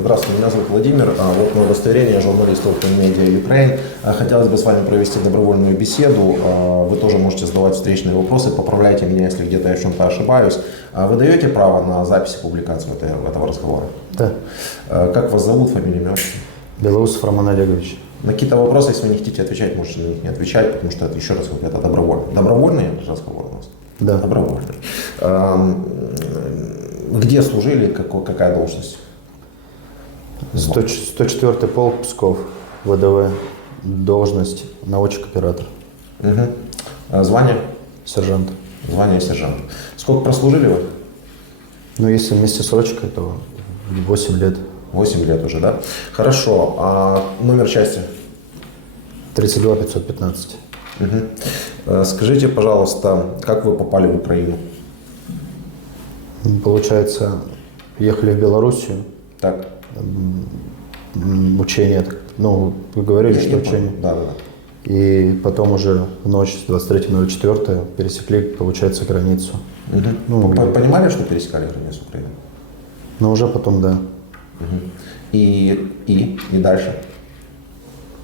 Здравствуйте, меня зовут Владимир. Вот мое удостоверение, журналист Open Media Ukraine. Хотелось бы с вами провести добровольную беседу. Вы тоже можете задавать встречные вопросы, поправляйте меня, если где-то я в чем-то ошибаюсь. Вы даете право на запись и публикацию этого разговора? Да. Как вас зовут, фамилия, имя, отчество? Белоусов Роман Олегович. На какие-то вопросы, если вы не хотите отвечать, можете на них не отвечать, потому что это, еще раз говорю, это добровольно. Добровольный разговор у нас? Да. Добровольный. Где служили, какая должность? 104-й полк Псков, ВДВ, должность наводчик-оператор. Угу. Звание? Сержант. Звание сержант. Сколько прослужили вы? Ну, если вместе с срочкой, то 8 лет. 8 лет уже, да? Хорошо. А номер части? 32 515. Угу. Скажите, пожалуйста, как вы попали в Украину? Получается, ехали в Белоруссию. Так. Учение, ну, вы говорили, что Я учение. Да. И потом уже в ночь с 23 на 24 пересекли, получается, границу. Угу. Ну, понимали, что пересекали границу Украины? Но уже потом, да. Угу. И дальше?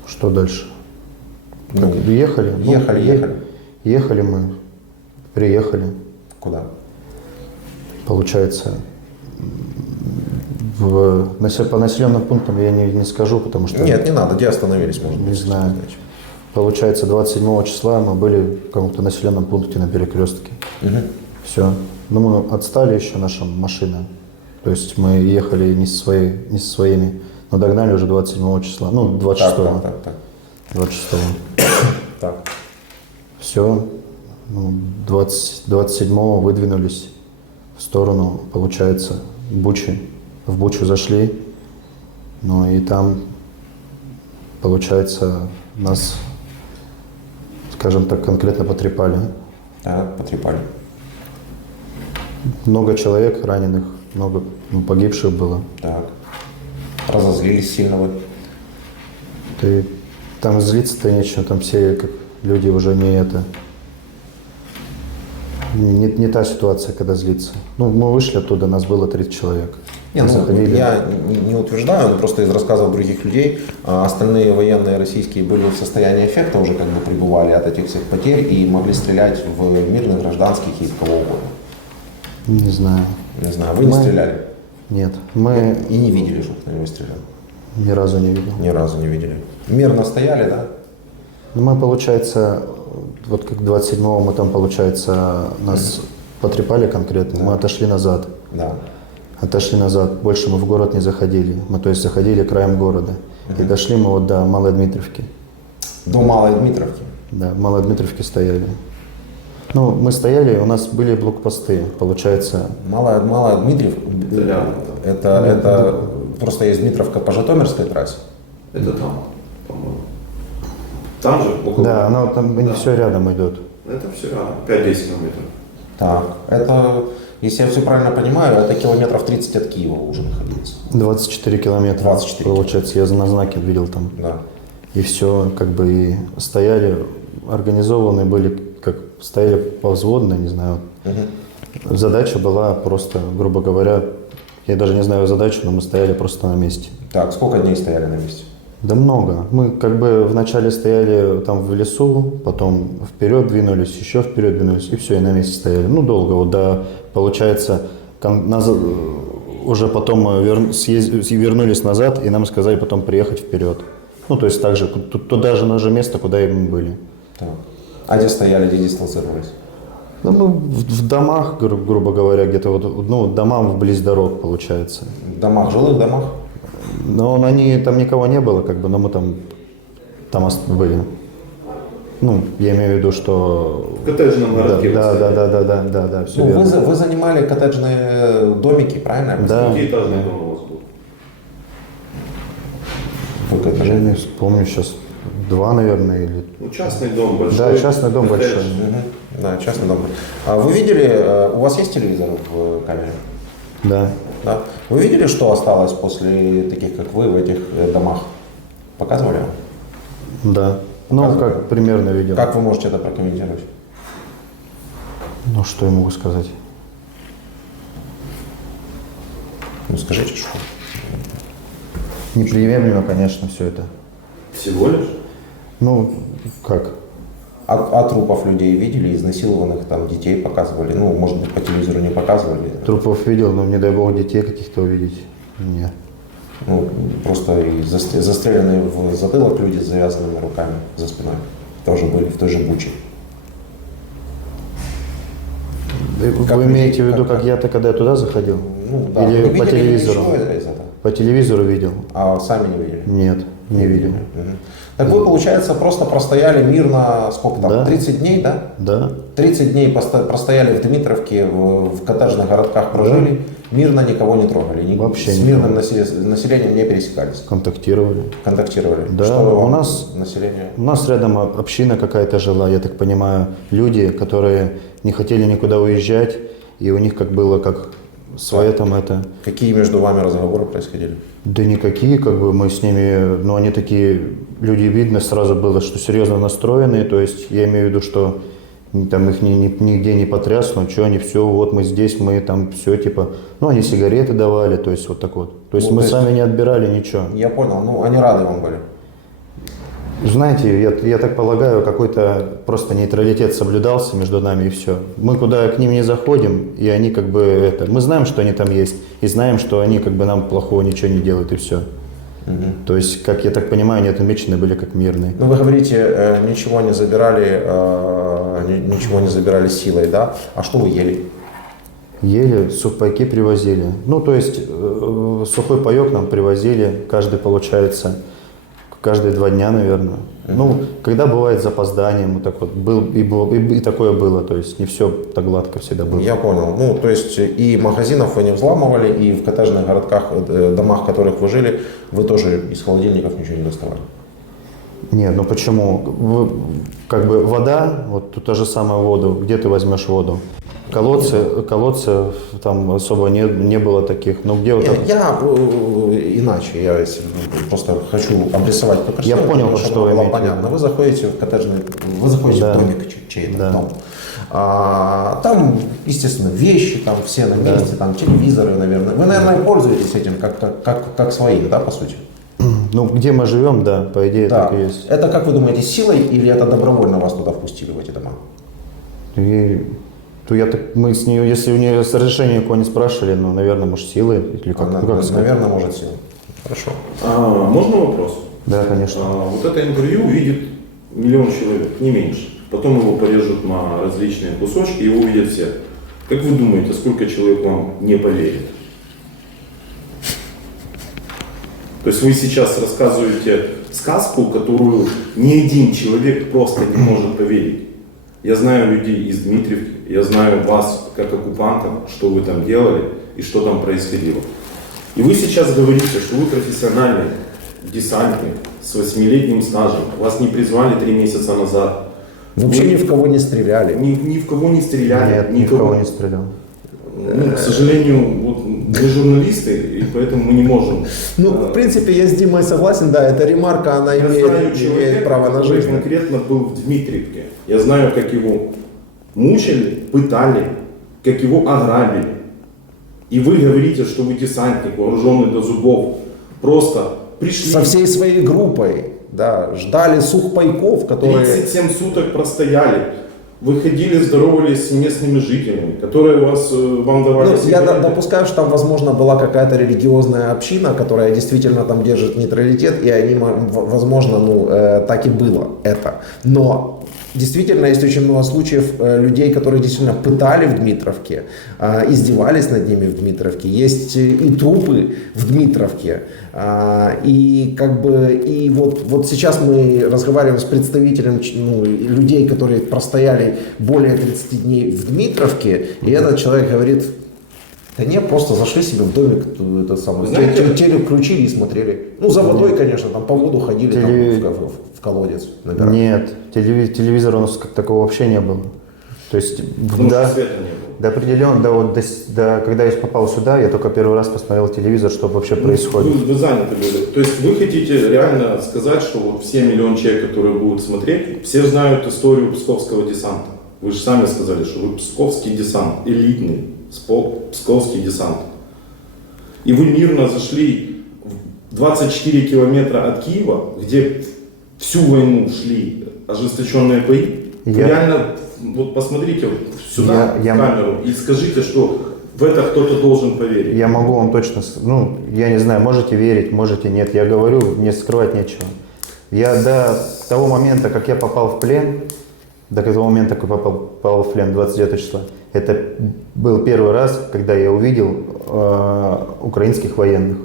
Что дальше? Ну, ехали. Ехали. Ехали мы, приехали. Куда? Получается, по населенным пунктам я не скажу, потому что... Нет, не надо, где остановились, может быть. Не знаю. Получается, 27 числа мы были в каком-то населенном пункте на перекрестке. Угу. Все. Ну, мы отстали еще, наша машина. То есть мы ехали не со своими, но догнали уже 27 числа. Ну, 26-го. Так. 26-го. Так. Все. Ну, 27-го выдвинулись в сторону, получается, Бучи. В Бучу зашли. Ну и там, получается, нас, скажем так, конкретно потрепали. Так, потрепали. Много человек раненых, много погибших было. Так. Разозлились сильно вы? Ты там злиться-то нечего, там все как люди уже не та ситуация, когда злиться. Ну, мы вышли оттуда, нас было 30 человек. Я не утверждаю, но просто из рассказов других людей, остальные военные российские были в состоянии эффекта, уже как бы пребывали от этих всех потерь и могли стрелять в мирных, гражданских и в кого угодно. Не знаю. Не знаю, вы не стреляли? Нет. Мы И не видели, что кто нибудь стрелял? ни разу не видели. Ни разу не видели. Мирно стояли, да? Ну, мы, получается, вот как 27-го мы там, получается, нас потрепали конкретно, Да. мы отошли назад. Да. Отошли назад, больше мы в город не заходили. Мы, то есть, заходили краем города. И дошли мы вот до Малой Дмитровки. До Малой Дмитровки? Да, в Малой Дмитровке стояли. Ну, мы стояли, у нас были блокпосты, получается. Малая Дмитровка, это просто есть Дмитровка по Житомирской трассе? Это там, по-моему. Там же? Около... Да, оно там Да. все рядом идет. Это все рядом, 5-10 километров. Так, это, если я все правильно понимаю, это километров 30 от Киева уже находится. 24 километра. 24. Получается, я на знаке видел там. Да. И все, как бы и стояли, организованы были, как стояли повзводно, не знаю. Угу. Задача была просто, грубо говоря, я даже не знаю задачу, но мы стояли просто на месте. Так, сколько дней стояли на месте? Да много. Мы как бы вначале стояли там в лесу, потом вперед двинулись, еще вперед двинулись, и все, и на месте стояли. Ну, долго, вот, да, получается, уже потом вернулись назад, и нам сказали потом приехать вперед. Ну, то есть так же, туда же, на же место, куда и мы были. Так. А где стояли, где дистанцировались? Ну, мы в домах, грубо говоря, где-то вот, ну, домам вблизь дорог, получается. В домах, жилых домах? Но там никого не было, как бы, но мы там были. Ну, я имею в виду, что... В коттеджном городке. Да, все Ну, верно. вы занимали коттеджные домики, правильно? Да. Пятиэтажный дом у вас был. Я не вспомню сейчас, 2, наверное, или... Ну, частный дом большой. Да, частный дом коттедж. большой. Угу. Да, частный дом. А вы видели, у вас есть телевизор в камере? Да. Да. Вы видели, что осталось после таких, как вы, в этих домах? Показывали вам? Да. Ну, как примерно видел. Как вы можете это прокомментировать? Ну, что я могу сказать? Ну, скажите, что. Неприемлемо, конечно, все это. Всего лишь? Ну, как? А трупов людей видели, изнасилованных там детей показывали? Ну, может быть, по телевизору не показывали? Трупов видел, но не дай бог детей каких-то увидеть. Нет. Ну, просто и застреленные в затылок люди с завязанными руками за спиной тоже были в той же Буче. Как Вы вы- имеете в виду, как- как я-то, когда я туда заходил? Ну, да. Или Вы по видели телевизору? ничего из этого? По телевизору видел? А сами не видели? Нет, не видел. Мгм. Так вы, получается, просто простояли мирно, сколько там, Да. 30 дней, да? Да. 30 дней простояли в Дмитровке, в коттеджных городках прожили, мирно никого не трогали, Вообще с мирным населением не пересекались, Контактировали. контактировали. Да, Что у вам нас- население? У нас рядом община какая-то жила, я так понимаю, люди, которые не хотели никуда уезжать, и у них как было как свое там это. Какие между вами разговоры происходили? Да никакие, как бы мы с ними, ну они такие, люди видно сразу было, что серьезно настроенные, то есть я имею в виду, что там их нигде не потряс, ну что они, все, вот мы здесь, мы там все, типа, ну они сигареты давали, то есть вот так вот. То есть Ну, мы то есть- сами не отбирали ничего. Я понял, ну они рады вам были. Знаете, я так полагаю, какой-то просто нейтралитет соблюдался между нами и все. Мы куда к ним не заходим, и они как бы это... Мы знаем, что они там есть, и знаем, что они как бы нам плохого ничего не делают, и все. То есть, как я так понимаю, они отмечены были как мирные. Ну вы говорите, ничего не забирали, ничего не забирали силой, да? А что вы ели? Ели, сухпайки привозили. Ну, то есть, сухой паек нам привозили, каждый, получается, каждые 2 дня, наверное. Ну, когда бывает с запозданием, вот так вот, и такое было, то есть не все так гладко всегда было. Я понял. Ну, то есть и магазинов вы не взламывали, и в коттеджных городках, домах, в которых вы жили, вы тоже из холодильников ничего не доставали? Нет, ну почему? Как бы вода, вот тут та же самая воду, где ты возьмешь воду? Колодцы там особо не было таких, но где вот... Я иначе, я просто хочу обрисовать по Я понял, чтобы что вы было имеете в понятно. Вы заходите в коттеджный, вы заходите Да. в домик чей-то, Да. дом. Там, естественно, вещи, там все на месте, там телевизоры, наверное. Вы, наверное, пользуетесь этим как своим, да, по сути? Ну, где мы живем, да, по идее Да. так и есть. Это, как вы думаете, силой или это добровольно вас туда впустили, в эти дома? И, то я так, мы с нее, если у нее разрешения никого не спрашивали, ну, наверное, может, силой или как, ну, как сказать? Наверное, может, силой. Хорошо. Можно вопрос? Да, конечно. Вот это интервью увидит 1 миллион человек, не меньше. Потом его порежут на различные кусочки, его увидят все. Как вы думаете, сколько человек вам не поверит? То есть вы сейчас рассказываете сказку, которую ни один человек просто не может поверить. Я знаю людей из Дмитриевки, я знаю вас как оккупантов, что вы там делали и что там происходило. И вы сейчас говорите, что вы профессиональный десантник с 8-летним стажем. Вас не призвали 3 месяца назад. Вообще Вы ни в кого не стреляли. ни в кого не стреляли. Нет, никого не стрелял. Ну, к сожалению, вот, мы журналисты, и поэтому мы не можем. Ну, в принципе, я с Димой согласен, да, эта ремарка, она Я знаю имеет человека, право на который жизнь. конкретно был в Дмитриевке. Я знаю, как его мучили, пытали, как его ограбили. И вы говорите, что вы десантник, вооруженный до зубов. Просто пришли, Со всей своей группой, да, ждали сухпайков, которые... 37 суток простояли. Вы ходили, здоровались с местными жителями, которые вам давали Ну, я сигареты. допускаю, что там, возможно, была какая-то религиозная община, которая действительно там держит нейтралитет, и они, возможно, так и было это. Но действительно есть очень много случаев людей, которые действительно пытали в Дмитровке, издевались над ними в Дмитровке. Есть и трупы в Дмитровке. И как бы и вот сейчас мы разговариваем с представителем людей, которые простояли более 30 дней в Дмитровке, и этот человек говорит: да не, просто зашли себе в домик, Знаете, телек включили и смотрели. Ну, за водой, конечно, там по воду ходили там, в колодец. Набирали. Нет, телевизора у нас как такого вообще не было. То есть, Потому да, что света не было. до определенного, когда я попал сюда, я только первый раз посмотрел телевизор, что вообще происходит. Вы заняты были. То есть вы хотите реально сказать, что вот все 1 миллион человек, которые будут смотреть, все знают историю псковского десанта. Вы же сами сказали, что вы псковский десант, элитный псковский десант. И вы мирно зашли 24 километра от Киева, где всю войну шли ожесточенные бои. Вы реально, вот посмотрите вот сюда, в камеру, и скажите, что в это кто-то должен поверить. Я могу вам точно, ну, я не знаю, можете верить, можете нет. Я говорю, мне скрывать нечего. Я до того момента, как я попал в плен, до того момента, как я попал в плен 29 числа, это был первый раз, когда я увидел украинских военных.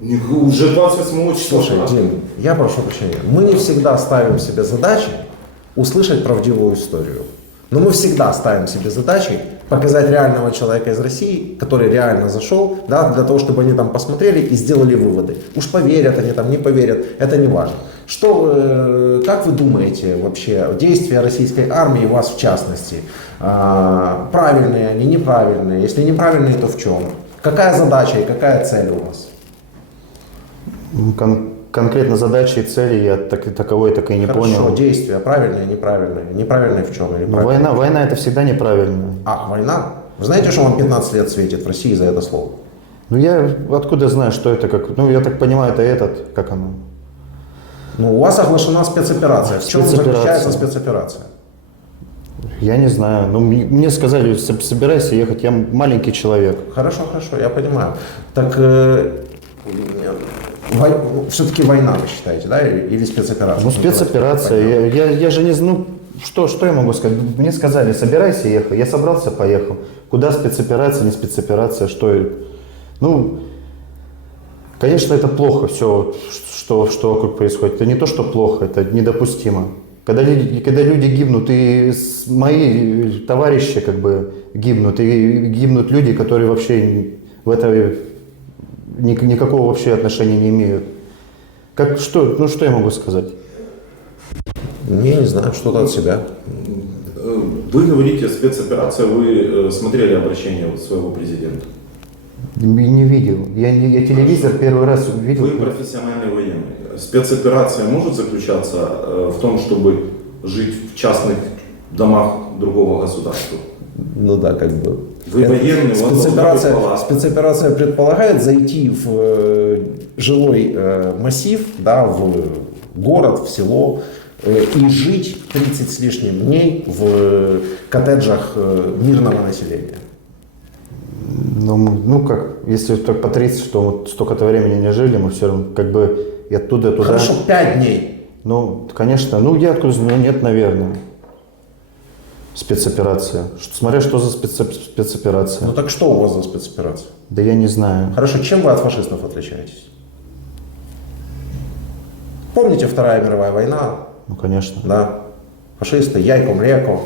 Уже 28 числа. Слушай, Дим, я прошу прощения. Мы не всегда ставим себе задачей услышать правдивую историю. Но мы всегда ставим себе задачей показать реального человека из России, который реально зашел, да, для того, чтобы они там посмотрели и сделали выводы. Уж поверят они там, не поверят, это не важно. Что, как вы думаете вообще, действия российской армии, вас в частности, правильные они, неправильные? Если неправильные, то в чем? Какая задача и какая цель у вас? Конкретно задачи и цели я таковой так и не понял. Хорошо, действия правильные, неправильные. Неправильные в чем? Или Война это всегда неправильно. Война? Вы знаете, что вам 15 лет светит в России за это слово? Ну я откуда знаю, что это как? Ну я так понимаю, это этот, как оно? Ну у вас оглашена спецоперация. В чем заключается спецоперация? Я не знаю. Ну мне сказали, собирайся ехать, я маленький человек. Хорошо, я понимаю. Так все-таки война, вы считаете, да, или спецоперация? Ну, спецоперация. Я же не знаю, что я могу сказать? Мне сказали, собирайся, ехай. Я собрался, поехал. Куда спецоперация, не спецоперация, что? Ну, конечно, это плохо все, что вокруг происходит. Это не то, что плохо, это недопустимо. Когда люди гибнут, и мои товарищи как бы гибнут, и гибнут люди, которые вообще в это никакого вообще отношения не имеют. Что я могу сказать? Не знаю, что-то от себя. Вы говорите спецоперация, вы смотрели обращение своего президента? Не видел. Я телевизор первый раз увидел. Вы профессиональный военный. Спецоперация может заключаться в том, чтобы жить в частных домах другого государства? Ну да, как бы. Вы военный, спецоперация предполагает зайти в жилой массив, да, в город, в село и жить 30 с лишним дней в коттеджах мирного населения. Ну как, если только по 30, что вот столько-то времени не жили, мы все равно как бы и оттуда туда. Хорошо, 5 дней. Ну, конечно, ну я откуда знаю, нет, наверное. Спецоперация. Смотря что за спецоперация. Ну так что у вас за спецоперация? Да я не знаю. Хорошо, чем вы от фашистов отличаетесь? Помните Вторая мировая война? Ну, конечно. Да. Фашисты, яйко, млеко.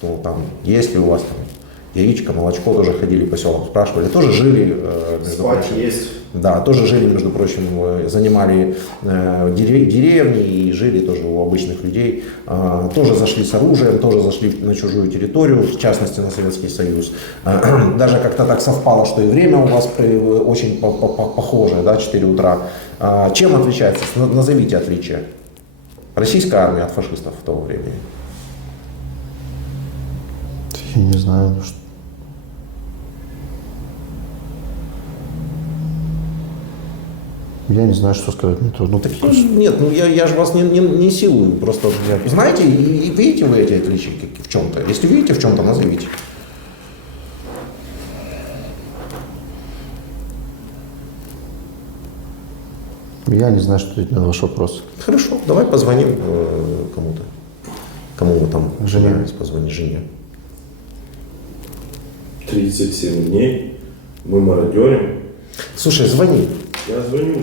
Ну, там, есть ли у вас там яичко, молочко, тоже ходили по селам, спрашивали. Тоже жили, между прочим. Есть. Да, тоже жили, между прочим, занимали деревни и жили тоже у обычных людей. Тоже зашли с оружием, тоже зашли на чужую территорию, в частности на Советский Союз. Даже как-то так совпало, что и время у вас очень похожее, да, 4 утра. Чем отличается? Назовите отличия. Российская армия от фашистов в то время. Я не знаю, что. Я не знаю, что сказать. Ну, нет, ну я же вас не силую. Просто знаете и видите вы эти отличия в чем-то. Если видите в чем-то, назовите. Я не знаю, что ответить на ваш вопрос. Хорошо, давай позвоним кому-то. Кому вы там жене? Позвони жене. 37 дней мы мародерим. Слушай, звони. Я звоню.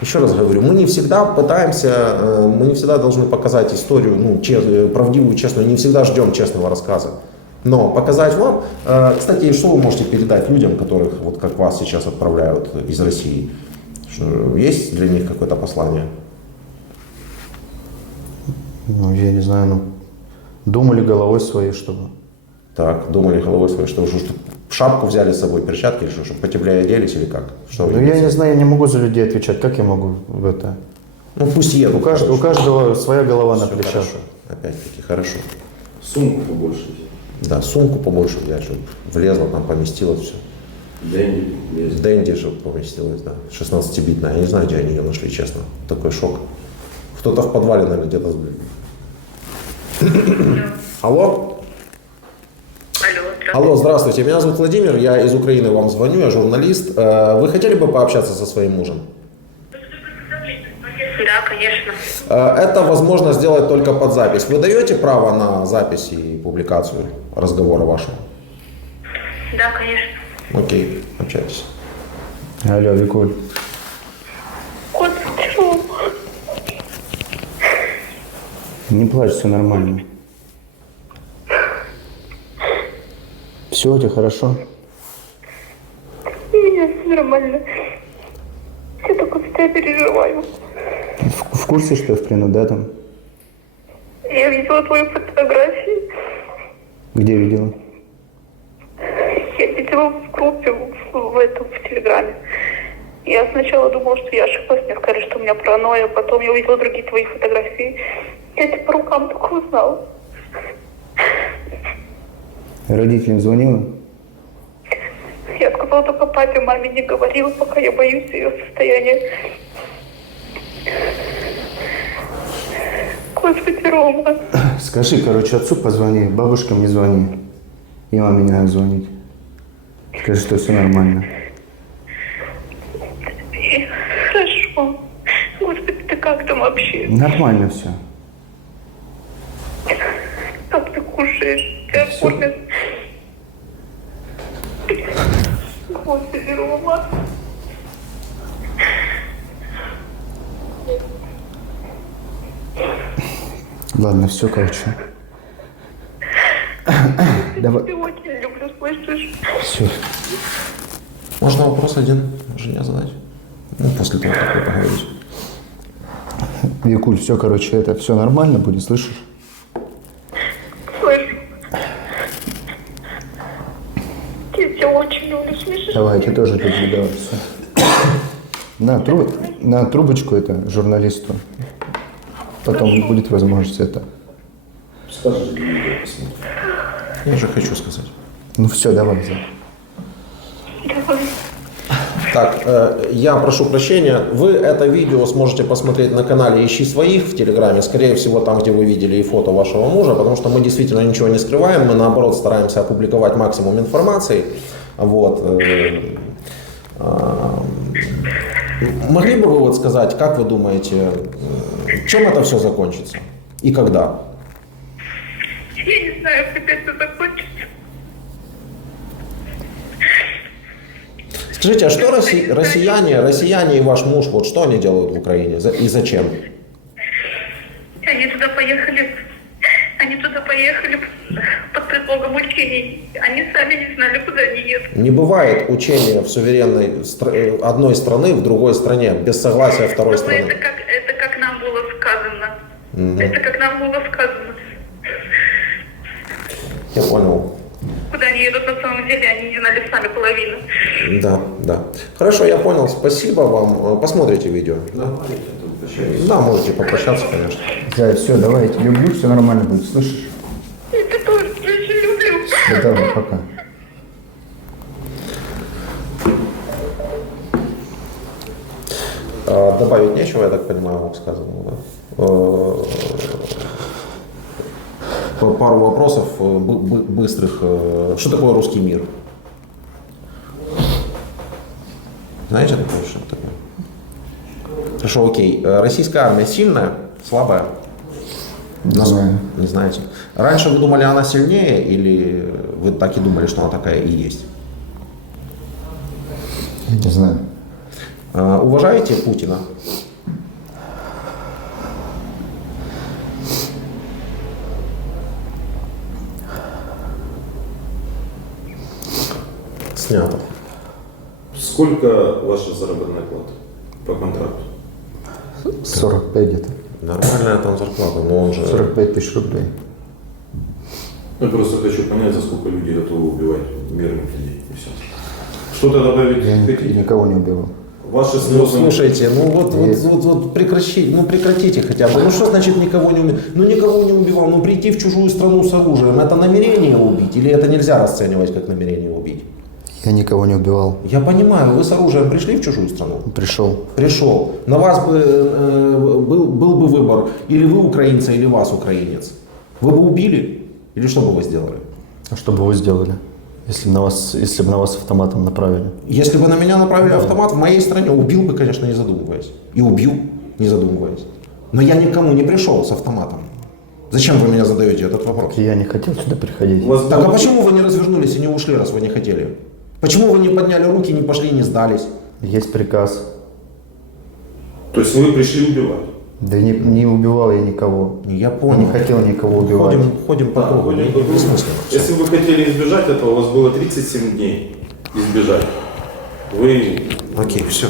Еще раз говорю, мы не всегда пытаемся, мы не всегда должны показать историю, ну, правдивую, честную, не всегда ждем честного рассказа. Но показать вам, кстати, что вы можете передать людям, которых, вот как вас сейчас отправляют из России? Есть для них какое-то послание? Ну, я не знаю, ну, думали головой своей, чтобы... Так, думали головой своей, что шапку взяли с собой, перчатки, или что, чтобы потеплее оделись, или как? Что ну, я не знаю, я не могу за людей отвечать, как я могу в это... Ну, пусть едут. У каждого своя голова на плечах. Хорошо. Опять-таки, хорошо. Сумку побольше взять. Да, сумку побольше взять, чтобы влезла, там поместила все. Дэнди есть. Дэнди, чтобы поместилась, да. 16-битная. Я не знаю, где они ее нашли, честно. Такой шок. Кто-то в подвале, наверное, где-то сбил. Алло? Алло, здравствуйте. Алло, здравствуйте. Меня зовут Владимир, я из Украины вам звоню, я журналист. Вы хотели бы пообщаться со своим мужем? Да, конечно. Это возможно сделать только под запись. Вы даете право на запись и публикацию разговора вашего? Да, конечно. Окей, общайтесь. Алло, Викуль. Господи, Рома. Не плачь, все нормально. Все у тебя хорошо? У меня все нормально. Я только за тебя переживаю. В курсе, что я в плену, да, там? Я видела твои фотографии. Где видела? Я видела в группе в Телеграме. Я сначала думала, что я ошиблась. Мне сказали, что у меня паранойя. Потом я увидела другие твои фотографии. Я тебя по рукам только узнала. Родителям звонила? Я сказала только папе, маме не говорила, пока я боюсь ее состояния. Господи, Рома. Скажи, короче, отцу позвони, бабушкам не звони. И маме не надо звонить. Скажи, что все нормально. Хорошо. Господи, ты как там вообще? Нормально все. Как ты кушаешь? Тебя кормят? Господи, Рома. Ладно, все, короче. Давай. Тебя очень люблю, слышишь? Все. Можно вопрос один жене задать? Ну, после того, как вы поговорите. Викуль, все, короче, это все нормально будет, слышишь? Слышь. Я тебя очень люблю, слышишь? Давай, я тоже люблю, давай, все. На трубочку это журналисту. Потом будет возможность это. Скажите, видео посмотрим. Я же хочу сказать. Ну все, давай, Зай. Давай. Так, я прошу прощения. Вы это видео сможете посмотреть на канале «Ищи своих» в Телеграме. Скорее всего, там, где вы видели и фото вашего мужа, потому что мы действительно ничего не скрываем. Мы, наоборот, стараемся опубликовать максимум информации. Вот. Могли бы вы вот сказать, как вы думаете, чем это все закончится и когда? Я не знаю, как это закончится. Скажите, а что россияне и ваш муж, вот что они делают в Украине и зачем? Они туда поехали под предлогом учений. Они сами не знали, куда они едут. Не бывает учения в суверенной одной страны в другой стране без согласия второй Но страны. это как нам было сказано. Это как нам было сказано. Я понял. Куда они едут на самом деле, они не знали сами половину. Да, да. Хорошо, я понял. Спасибо вам. Посмотрите видео. Да, можете попрощаться, конечно. Зай, все, давай, я тебя люблю, все нормально будет, слышишь? Я тебя тоже очень люблю. Да, давай, пока. Добавить нечего, я так понимаю, вам сказано, да? Пару вопросов быстрых. Что такое русский мир? Знаете такое, что это такое? Хорошо, окей. Российская армия сильная, слабая? Не знаю. Не знаете. Раньше вы думали, она сильнее, или вы так и думали, что она такая и есть? Не знаю. Уважаете Путина? Снято. Сколько ваша заработная плата по контракту? 45 где-то. Нормальная там зарплата, но он же... 45 тысяч рублей. Я просто хочу понять, за сколько люди готовы убивать мирных людей. И все. Что-то добавить Я хотите? никого не убивал. Ваши Ну, слезы... слушайте, ну вот прекратите хотя бы. Ну что значит никого не убивал? Ну никого не убивал. Ну прийти в чужую страну с оружием, это намерение убить или это нельзя расценивать как намерение убить? Я никого не убивал. Я понимаю, вы с оружием пришли в чужую страну? Пришел. Пришел. На вас бы был бы выбор, или вы украинец, или вас украинец. Вы бы убили? Или что бы вы сделали? А что бы вы сделали, если бы на вас автоматом направили? Если бы на меня направили автомат, в моей стране убил бы, конечно, не задумываясь. И убью, не задумываясь. Но я никому не пришел с автоматом. Зачем вы меня задаете этот вопрос? Я не хотел сюда приходить. У вас Так а был- почему вы не развернулись и не ушли, раз вы не хотели? Почему вы не подняли руки, не пошли, не сдались? Есть приказ. То есть вы пришли убивать? Да не убивал я никого. Я понял. Не хотел никого убивать. Ходим по кругу. Ходим по кругу. Бессмысленно. Если вы хотели избежать этого, у вас было 37 дней избежать. Вы Окей, все.